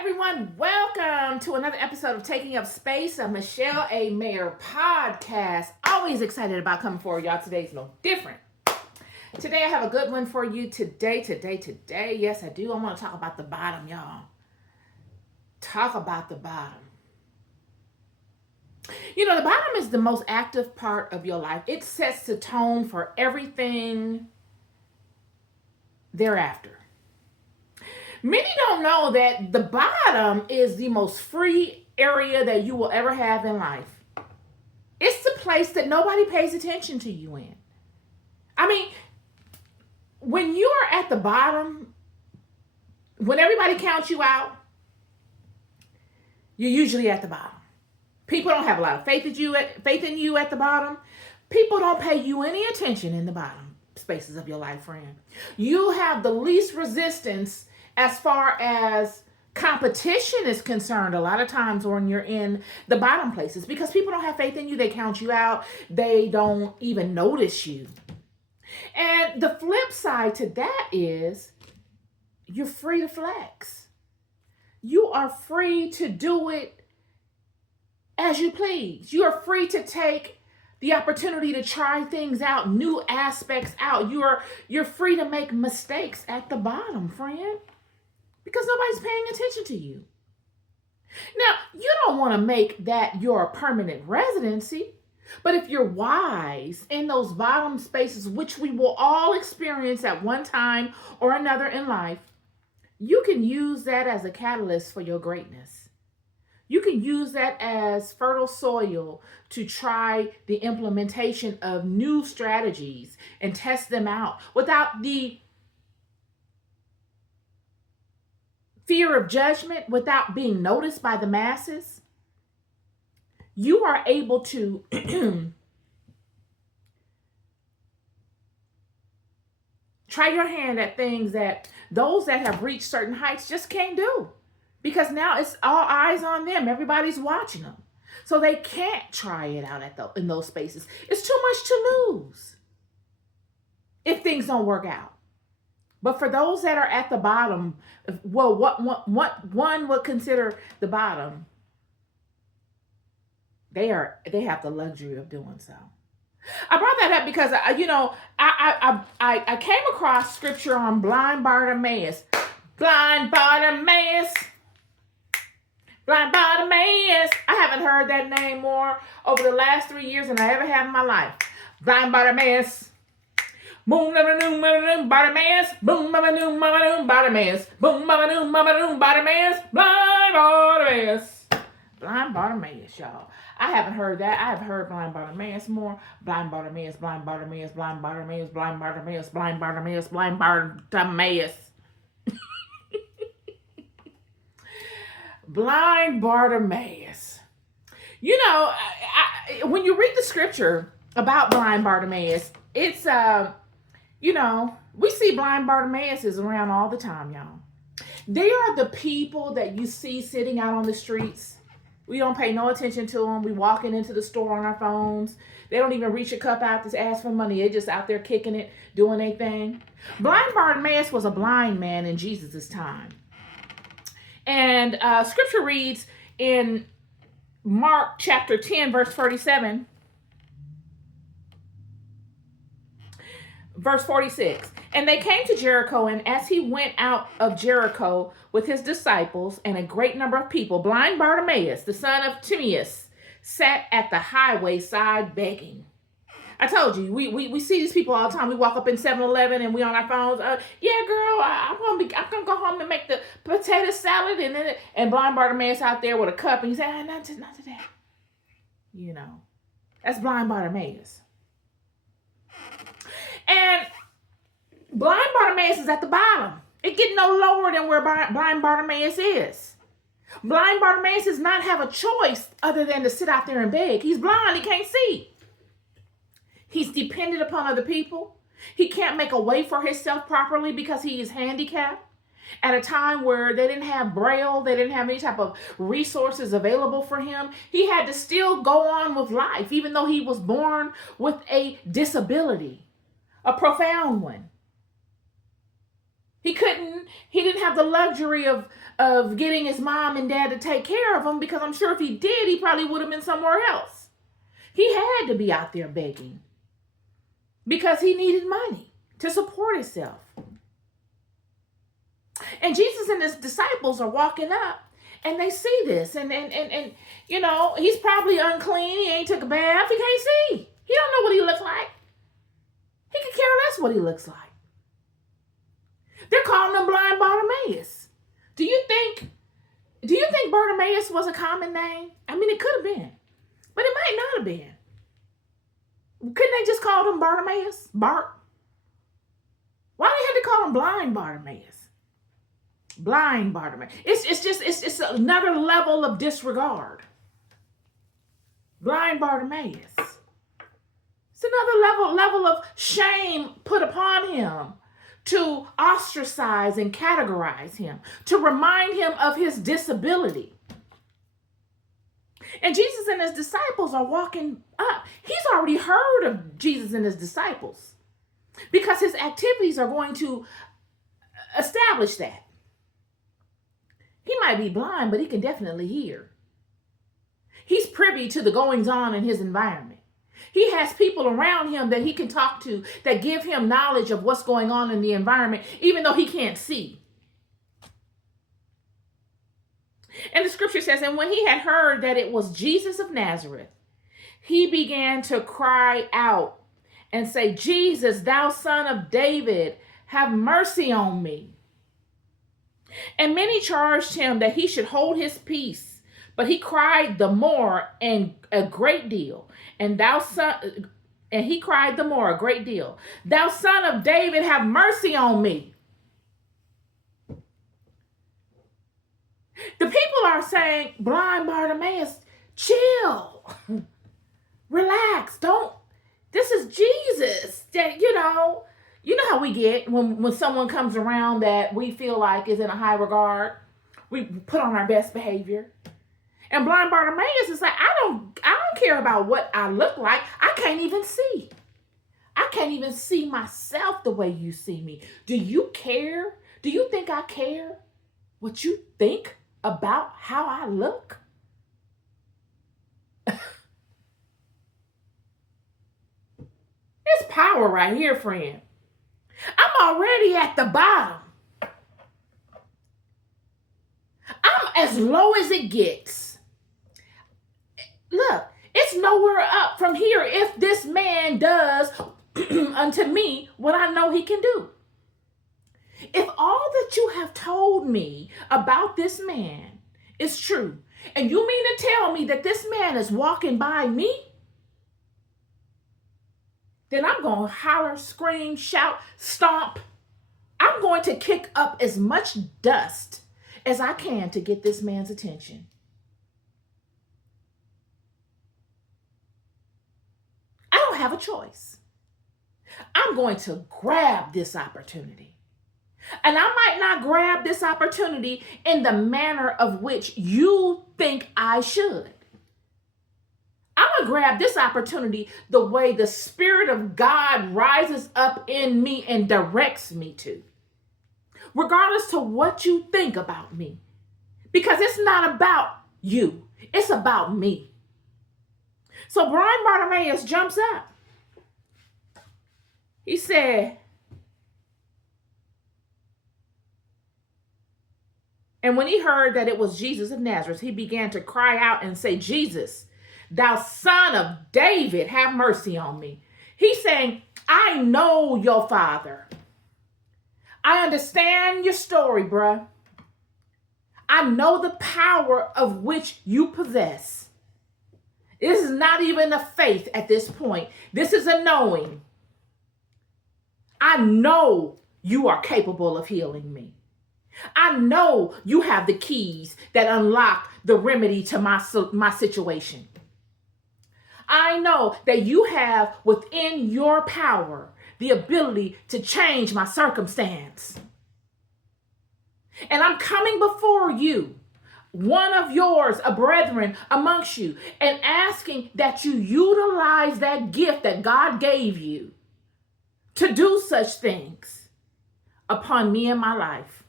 everyone, welcome to another episode of Taking Up Space, a Michelle A. Mayer podcast. Always excited about coming for y'all. Today's no different. Today I have a good one for you today. Yes, I do. I want to talk about the bottom, y'all. Talk about the bottom. You know, the bottom is the most active part of your life. It sets the tone for everything thereafter. Many don't know that the bottom is the most free area that you will ever have in life. It's the place that nobody pays attention to you in. I mean, when you are at the bottom, when everybody counts you out, you're usually at the bottom. People don't have a lot of faith in you at the bottom. People don't pay you any attention in the bottom spaces of your life, friend. You have the least resistance as far as competition is concerned a lot of times when you're in the bottom places, because people don't have faith in you. They count you out. They don't even notice you. And the flip side to that is you're free to flex. You are free to do it as you please. You are free to take the opportunity to try things out, new aspects out. You're free to make mistakes at the bottom, friend, because nobody's paying attention to you. Now, you don't want to make that your permanent residency, but if you're wise in those bottom spaces, which we will all experience at one time or another in life, you can use that as a catalyst for your greatness. You can use that as fertile soil to try the implementation of new strategies and test them out without the fear of judgment, without being noticed by the masses. You are able to try your hand at things that those that have reached certain heights just can't do, because now it's all eyes on them. Everybody's watching them. So they can't try it out in those spaces. It's too much to lose if things don't work out. But for those that are at the bottom, well, what one would consider the bottom, they have the luxury of doing so. I brought that up because I came across scripture on Blind Bartimeus. Blind Bartimeus. Blind Bartimeus. I haven't heard that name more over the last 3 years than I ever have in my life. Blind Bartimeus. Boom, Bartimeus. Boom, Bartimeus. Boom, Bartimeus. Blind Bartimeus. Blind Bartimeus, y'all. I haven't heard that. I have heard Blind Bartimeus more. Blind Bartimeus, Blind Bartimeus, Blind Bartimeus, Blind Bartimeus, Blind Bartimeus, Blind Bartimeus. Blind Bartimeus. You know, when you read the scripture about Blind Bartimeus, it's, we see Blind Bartimeus is around all the time, y'all. They are the people that you see sitting out on the streets. We don't pay no attention to them. We walking into the store on our phones. They don't even reach a cup out to ask for money. They're just out there kicking it, doing their thing. Blind Bartimeus was a blind man in Jesus' time. And scripture reads in Mark chapter 10, verse 47. Verse 46, and they came to Jericho, and as he went out of Jericho with his disciples and a great number of people, blind Bartimeus, the son of Timaeus, sat at the highway side begging. I told you, we see these people all the time. We walk up in 7-Eleven and we on our phones. Yeah, girl, I'm gonna go home and make the potato salad, and blind Bartimeus out there with a cup, and he said, not today. You know, that's blind Bartimeus. And blind Bartimeus is at the bottom. It get no lower than where blind Bartimeus is. Blind Bartimeus does not have a choice other than to sit out there and beg. He's blind. He can't see. He's dependent upon other people. He can't make a way for himself properly because he is handicapped. At a time where they didn't have Braille, they didn't have any type of resources available for him, he had to still go on with life, even though he was born with a disability. A profound one. He didn't have the luxury of of getting his mom and dad to take care of him, because I'm sure if he did, he probably would have been somewhere else. He had to be out there begging because he needed money to support himself. And Jesus and his disciples are walking up, and they see this, and you know, he's probably unclean. He ain't took a bath. He can't see. He don't know what he looks like. He could care less what he looks like. They're calling him Blind Bartimeus. Do you think Bartimeus was a common name? I mean, it could have been, but it might not have been. Couldn't they just call him Bartimeus? Bart? Why do they have to call him Blind Bartimeus? Blind Bartimeus. It's another level of disregard. Blind Bartimeus. It's another level of shame put upon him, to ostracize and categorize him, to remind him of his disability. And Jesus and his disciples are walking up. He's already heard of Jesus and his disciples, because his activities are going to establish that. He might be blind, but he can definitely hear. He's privy to the goings on in his environment. He has people around him that he can talk to that give him knowledge of what's going on in the environment, even though he can't see. And the scripture says, and when he had heard that it was Jesus of Nazareth, he began to cry out and say, Jesus, thou son of David, have mercy on me. And many charged him that he should hold his peace, but he cried the more and a great deal. And he cried the more a great deal, thou son of David, have mercy on me. The people are saying, Blind Bartimeus, chill, relax, this is Jesus. That, you know how we get when someone comes around that we feel like is in a high regard, we put on our best behavior. And Blind Bartimeus is like, I don't care about what I look like. I can't even see. I can't even see myself the way you see me. Do you care? Do you think I care what you think about how I look? It's power right here, friend. I'm already at the bottom. I'm as low as it gets. Look, it's nowhere up from here if this man does unto me what I know he can do. If all that you have told me about this man is true, and you mean to tell me that this man is walking by me, then I'm going to holler, scream, shout, stomp. I'm going to kick up as much dust as I can to get this man's attention. I don't have a choice. I'm going to grab this opportunity. And I might not grab this opportunity in the manner of which you think I should. I'm going to grab this opportunity the way the Spirit of God rises up in me and directs me to, regardless to what you think about me. Because it's not about you. It's about me. So Blind Bartimeus jumps up. He said, and when he heard that it was Jesus of Nazareth, he began to cry out and say, Jesus, thou son of David, have mercy on me. He's saying, I know your father. I understand your story, bruh. I know the power of which you possess. This is not even a faith at this point. This is a knowing. I know you are capable of healing me. I know you have the keys that unlock the remedy to my situation. I know that you have within your power the ability to change my circumstance. And I'm coming before you, one of yours, a brethren amongst you, and asking that you utilize that gift that God gave you to do such things upon me and my life.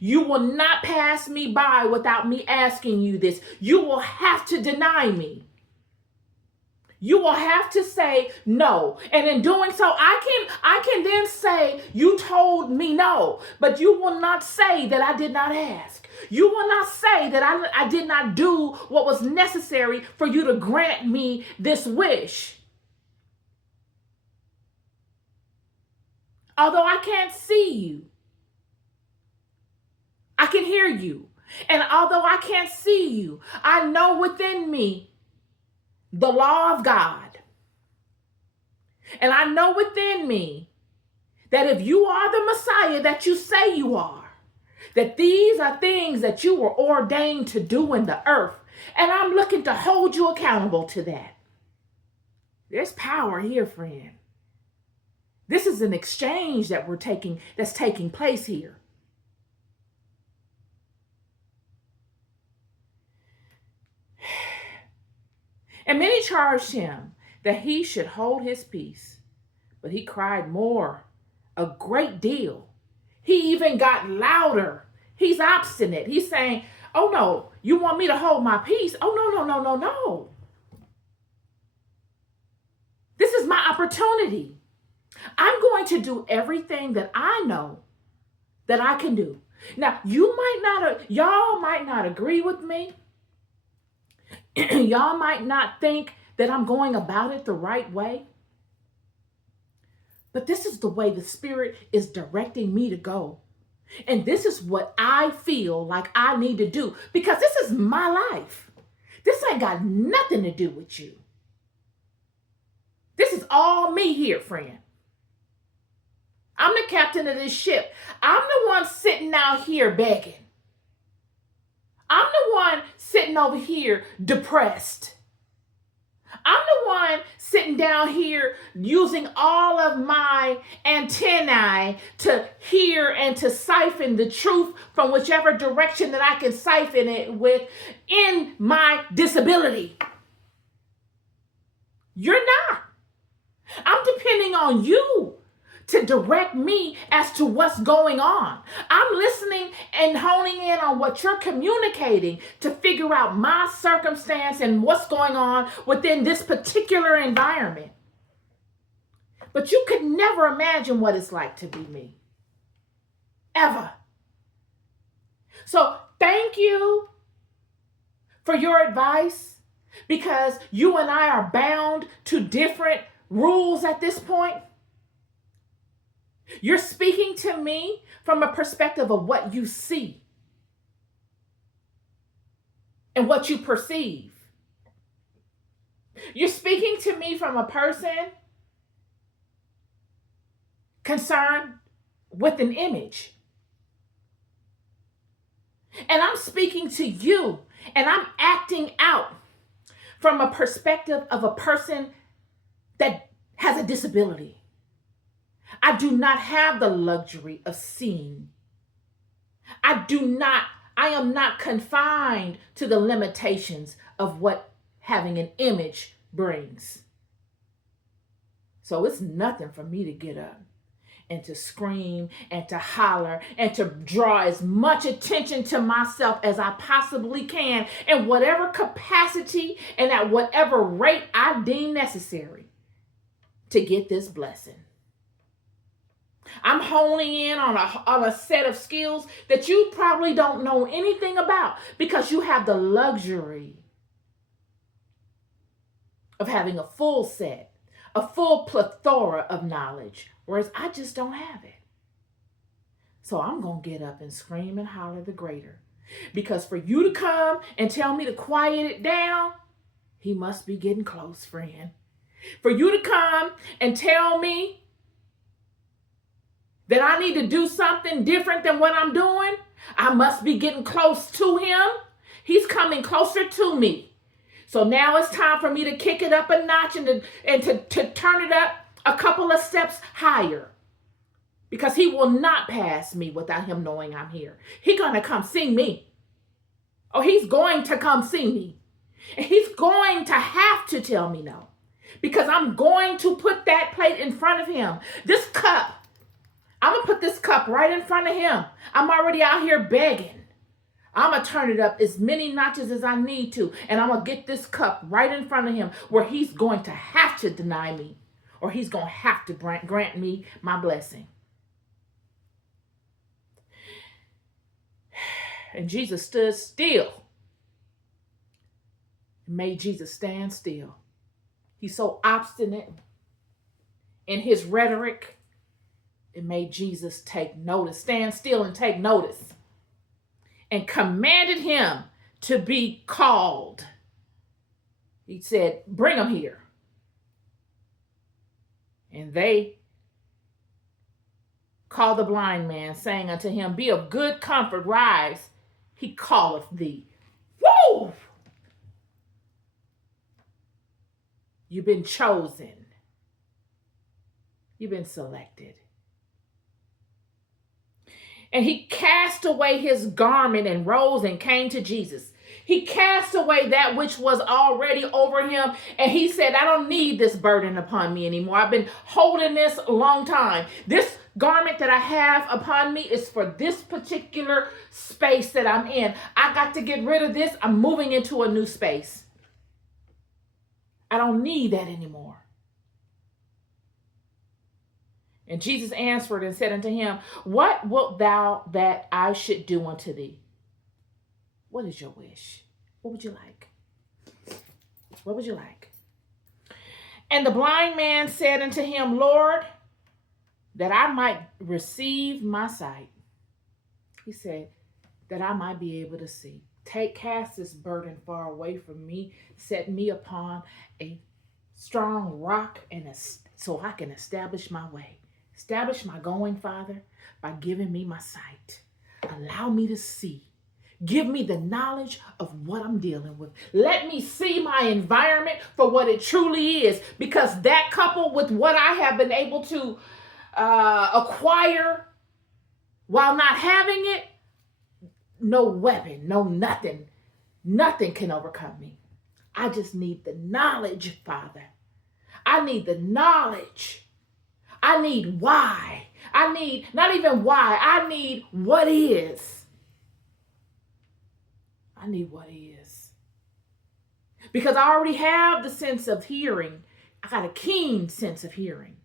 You will not pass me by without me asking you this. You will have to deny me. You will have to say no. And in doing so, I can then say, you told me no. But you will not say that I did not ask. You will not say that I did not do what was necessary for you to grant me this wish. Although I can't see you, I can hear you. And although I can't see you, I know within me the law of God. And I know within me that if you are the Messiah that you say you are, that these are things that you were ordained to do in the earth. And I'm looking to hold you accountable to that. There's power here, friend. This is an exchange that's taking place here. And many charged him that he should hold his peace. But he cried more, a great deal. He even got louder. He's obstinate. He's saying, oh no, you want me to hold my peace? Oh no. This is my opportunity. I'm going to do everything that I know that I can do. Now, y'all might not agree with me. Y'all might not think that I'm going about it the right way. But this is the way the Spirit is directing me to go. And this is what I feel like I need to do, because this is my life. This ain't got nothing to do with you. This is all me here, friend. I'm the captain of this ship. I'm the one sitting out here begging. I'm the one sitting over here depressed. I'm the one sitting down here using all of my antennae to hear and to siphon the truth from whichever direction that I can siphon it with in my disability. You're not. I'm depending on you to direct me as to what's going on. I'm listening and honing in on what you're communicating to figure out my circumstance and what's going on within this particular environment. But you could never imagine what it's like to be me. Ever. So thank you for your advice, because you and I are bound to different rules at this point. You're speaking to me from a perspective of what you see and what you perceive. You're speaking to me from a person concerned with an image. And I'm speaking to you and I'm acting out from a perspective of a person that has a disability. I do not have the luxury of seeing. I am not confined to the limitations of what having an image brings. So it's nothing for me to get up and to scream and to holler and to draw as much attention to myself as I possibly can in whatever capacity and at whatever rate I deem necessary to get this blessing. I'm honing in on a set of skills that you probably don't know anything about, because you have the luxury of having a full set, a full plethora of knowledge, whereas I just don't have it. So I'm going to get up and scream and holler the greater, because for you to come and tell me to quiet it down, he must be getting close, friend. For you to come and tell me that I need to do something different than what I'm doing, I must be getting close to him. He's coming closer to me. So now it's time for me to kick it up a notch and to turn it up a couple of steps higher. Because he will not pass me without him knowing I'm here. He's going to come see me. Oh, he's going to come see me. And he's going to have to tell me no. Because I'm going to put that plate in front of him. This cup, I'm going to put this cup right in front of him. I'm already out here begging. I'm going to turn it up as many notches as I need to. And I'm going to get this cup right in front of him where he's going to have to deny me, or he's going to have to grant me my blessing. And Jesus stood still. It made Jesus stand still. He's so obstinate in his rhetoric. It made Jesus take notice, stand still and take notice, and commanded him to be called. He said, bring him here. And they called the blind man, saying unto him, be of good comfort, rise, he calleth thee. Woo! You've been chosen. You've been selected. And he cast away his garment and rose and came to Jesus. He cast away that which was already over him. And he said, I don't need this burden upon me anymore. I've been holding this a long time. This garment that I have upon me is for this particular space that I'm in. I got to get rid of this. I'm moving into a new space. I don't need that anymore. And Jesus answered and said unto him, what wilt thou that I should do unto thee? What is your wish? What would you like? What would you like? And the blind man said unto him, Lord, that I might receive my sight. He said, that I might be able to see. Cast this burden far away from me. Set me upon a strong rock so I can establish my way. Establish my going, Father, by giving me my sight. Allow me to see. Give me the knowledge of what I'm dealing with. Let me see my environment for what it truly is, because that, coupled with what I have been able to acquire while not having it, no weapon, no nothing can overcome me. I just need the knowledge, Father. I need the knowledge. I need why. I need not even why. I need what is. I need what is. Because I already have the sense of hearing. I got a keen sense of hearing.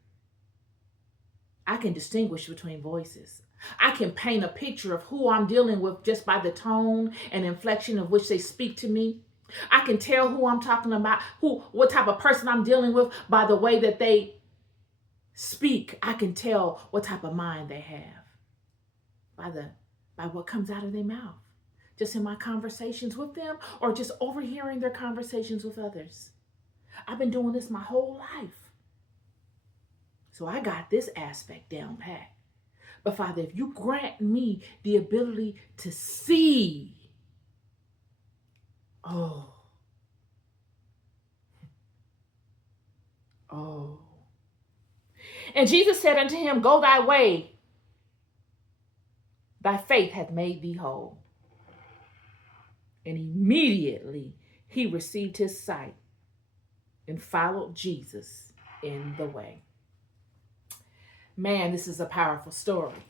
I can distinguish between voices. I can paint a picture of who I'm dealing with just by the tone and inflection of which they speak to me. I can tell who I'm talking about, what type of person I'm dealing with by the way that they speak. I can tell what type of mind they have by what comes out of their mouth, just in my conversations with them or just overhearing their conversations with others. I've been doing this my whole life. So I got this aspect down pat. But Father, if you grant me the ability to see, oh. And Jesus said unto him, go thy way. Thy faith hath made thee whole. And immediately he received his sight and followed Jesus in the way. Man, this is a powerful story.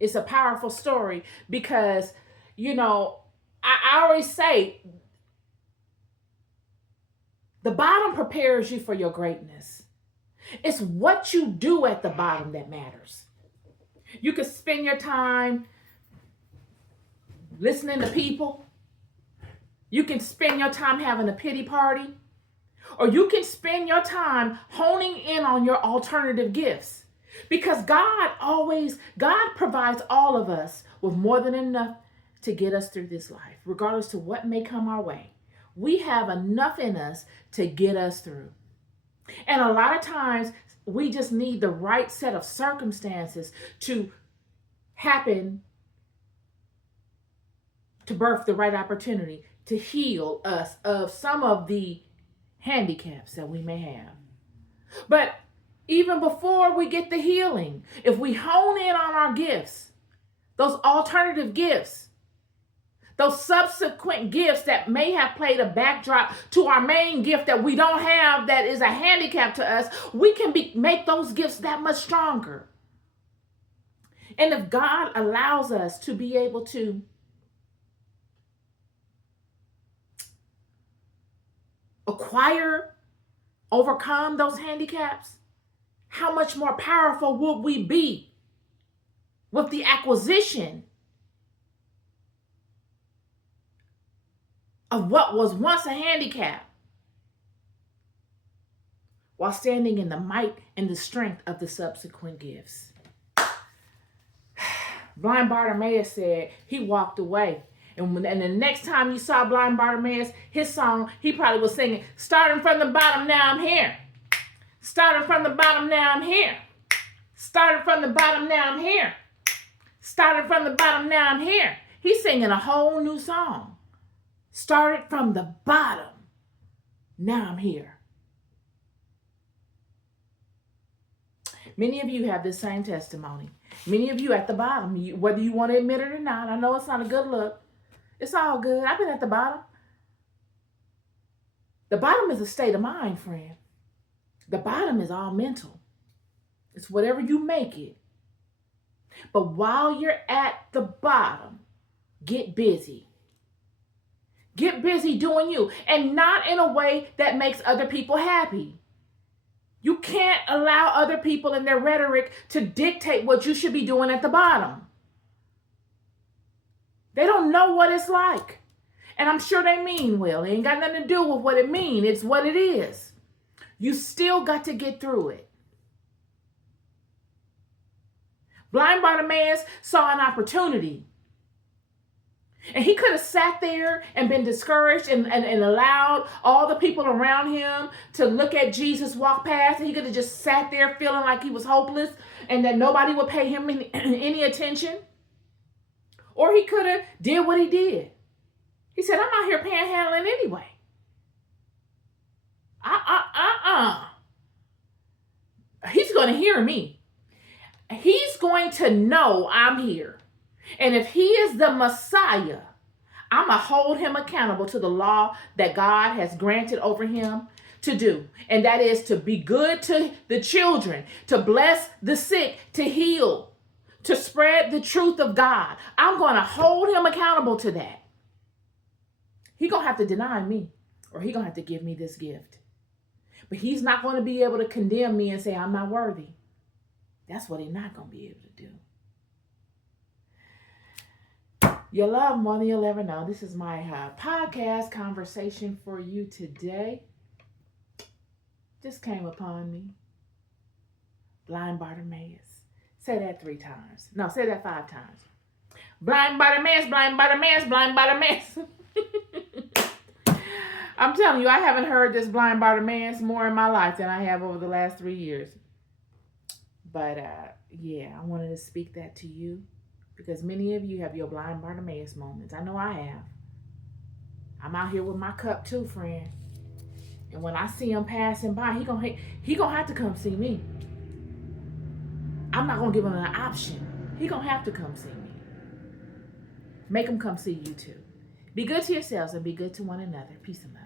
It's a powerful story because, I always say, the bottom prepares you for your greatness. It's what you do at the bottom that matters. You can spend your time listening to people. You can spend your time having a pity party. Or you can spend your time honing in on your alternative gifts. Because God provides all of us with more than enough to get us through this life, regardless to what may come our way. We have enough in us to get us through. And a lot of times we just need the right set of circumstances to happen to birth the right opportunity to heal us of some of the handicaps that we may have. But even before we get the healing, if we hone in on our gifts, those alternative gifts, those subsequent gifts that may have played a backdrop to our main gift that we don't have, that is a handicap to us, we can make those gifts that much stronger. And if God allows us to be able to overcome those handicaps, how much more powerful would we be with the acquisition of what was once a handicap while standing in the might and the strength of the subsequent gifts. Blind Bartimeus said he walked away. And the next time you saw Blind Bartimeus, his song, he probably was singing, starting from the bottom, now I'm here. Starting from the bottom, now I'm here. Starting from the bottom, now I'm here. Starting from the bottom, now I'm here. He's singing a whole new song. Started from the bottom, now I'm here. Many of you have this same testimony. Many of you at the bottom, whether you want to admit it or not. I know it's not a good look. It's all good. I've been at the bottom. The bottom is a state of mind, friend. The bottom is all mental. It's whatever you make it. But while you're at the bottom, get busy. Get busy doing you, and not in a way that makes other people happy. You can't allow other people and their rhetoric to dictate what you should be doing at the bottom. They don't know what it's like. And I'm sure they mean well. It ain't got nothing to do with what it means. It's what it is. You still got to get through it. Blind Bartimeus saw an opportunity. And he could have sat there and been discouraged and allowed all the people around him to look at Jesus walk past. And he could have just sat there feeling like he was hopeless and that nobody would pay him any attention. Or he could have did what he did. He said, I'm out here panhandling anyway. He's going to hear me. He's going to know I'm here. And if he is the Messiah, I'm going to hold him accountable to the law that God has granted over him to do. And that is to be good to the children, to bless the sick, to heal, to spread the truth of God. I'm going to hold him accountable to that. He's going to have to deny me, or he's going to have to give me this gift. But he's not going to be able to condemn me and say I'm not worthy. That's what he's not going to be able to do. You'll love more than you'll ever know. This is my podcast conversation for you today. Just came upon me. Blind Bartimeus. Say that 3 times. No, say that 5 times. Blind Bartimeus, blind Bartimeus, blind Bartimeus. I'm telling you, I haven't heard this blind Bartimeus more in my life than I have over the last 3 years. But yeah, I wanted to speak that to you because many of you have your blind Bartimeus moments. I know I have. I'm out here with my cup too, friend. And when I see him passing by, he gonna have to come see me. I'm not gonna give him an option. He gonna have to come see me. Make him come see you too. Be good to yourselves and be good to one another. Peace and love.